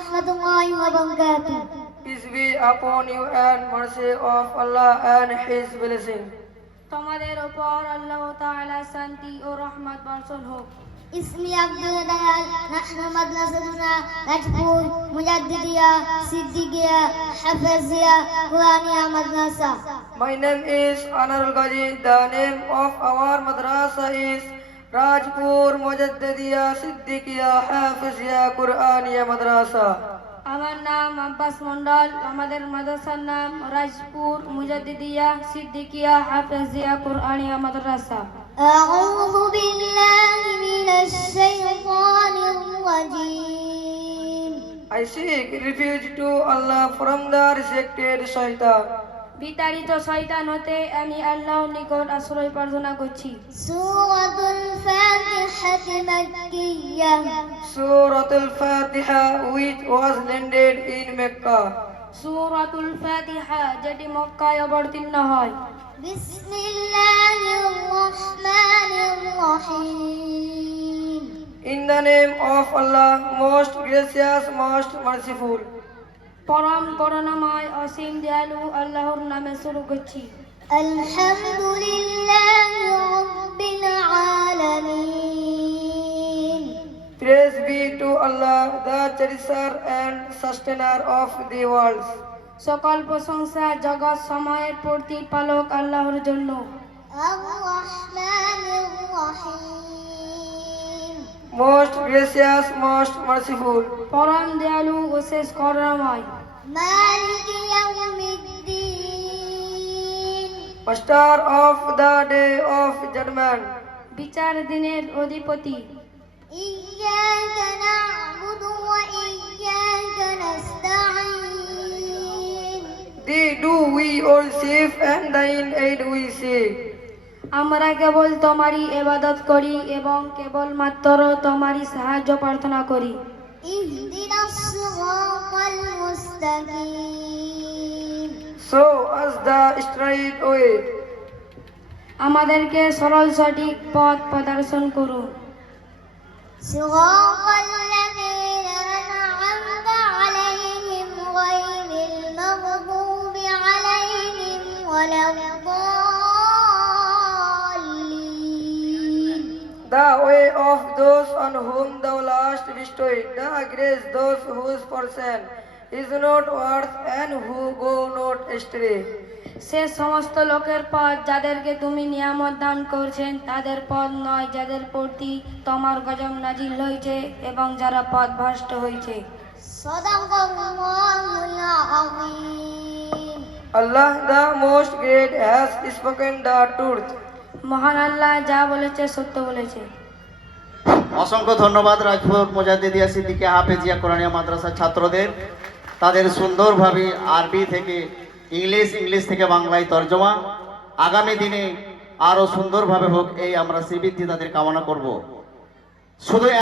warahmatullahi wabarakatuh. Peace be upon you and mercy of Allah and His blessing. তোমাদের উপর আল্লাহ তাআলা শান্তি ও রহমত বর্ষণ হোক। اسمي عبد الدلال. نحن مدرستنا رجبور مجددية صديقية حفظية قرآنية مدرسة. My name is Anarul Gaji. The name of our madrasa is Rajpur Mujaddadiya Siddiqiya Hafizia Qur'aniya Madrasa. আমার নাম আব্বাস মন্ডল। আমাদের মাদ্রাসার নাম রাজপুর মুজাদ্দিদিয়া সিদ্দিকিয়া হাফেজিয়া কুরআনিয়া মাদ্রাসা। أعوذ بالله من الشيطان الرجيم. I seek refuge to Allah from the rejected shaitan. বিতাড়িত শয়তান হতে আমি আল্লাহর নিকট আশ্রয় প্রার্থনা করছি। سورة الفاتحة مكية. Surah Al-Fatiha, which was landed in Mecca. সূরাতুল ফাতিহা, যেটি মক্কায় অবতীর্ণ হয়। بسم الله الرحمن الرحيم. In the name of Allah, most gracious, most merciful. পরম করুণাময় অসীম দয়ালু আল্লাহর নামে শুরু করছি। الحمد لله رب العالمين. Praise be to Allah, the cherisher and sustainer of the worlds. সকল প্রশংসা জগৎ সময়ের প্রতিপালক আল্লাহর জন্য। الرحمن الرحيم. Most gracious, most merciful. পরম দয়ালু ও শেষ করুণাময়। مالك يوم الدين. Master of the day of judgment. বিচার দিনের অধিপতি। إياك نعبد وإياك نستعين. Thee do we worship and thine aid we seek. আমরা কেবল তোমারই ইবাদত করি এবং কেবলমাত্র তোমারই সাহায্য প্রার্থনা করি। اهدنا الصراط المستقيم. Show us the straight way. আমাদেরকে সরল সঠিক পথ প্রদর্শন করুন। صراط الذين أنعمت عليهم غير المغضوب عليهم ولا الضالين. The way of those on whom thou hast bestowed the grace, those whose person is not worth and who go not astray. সে সমস্ত লোকের পথ যাদেরকে তুমি নিয়ামত দান করছেন, তাদের পথ নয় যাদের প্রতি তোমার গজব নাজিল হয়েছে এবং যারা পথ ভ্রষ্ট হয়েছে। صدق الله العظيم. Allah the most great has spoken the truth. মহান আল্লাহ যা বলেছে সত্য বলেছে। অসংখ্য ধন্যবাদ রাজপুর মুজাদ্দিদিয়া সিদ্দিকিয়া হাফেজিয়া কোরআনিয়া মাদ্রাসার ছাত্রদের, তাদের সুন্দরভাবে আরবি থেকে ইংলিশ থেকে বাংলায় তর্জমা। আগামী দিনে আরো সুন্দরভাবে হোক এই আমরা শ্রীবৃদ্ধি তাদের কামনা করব। শুধু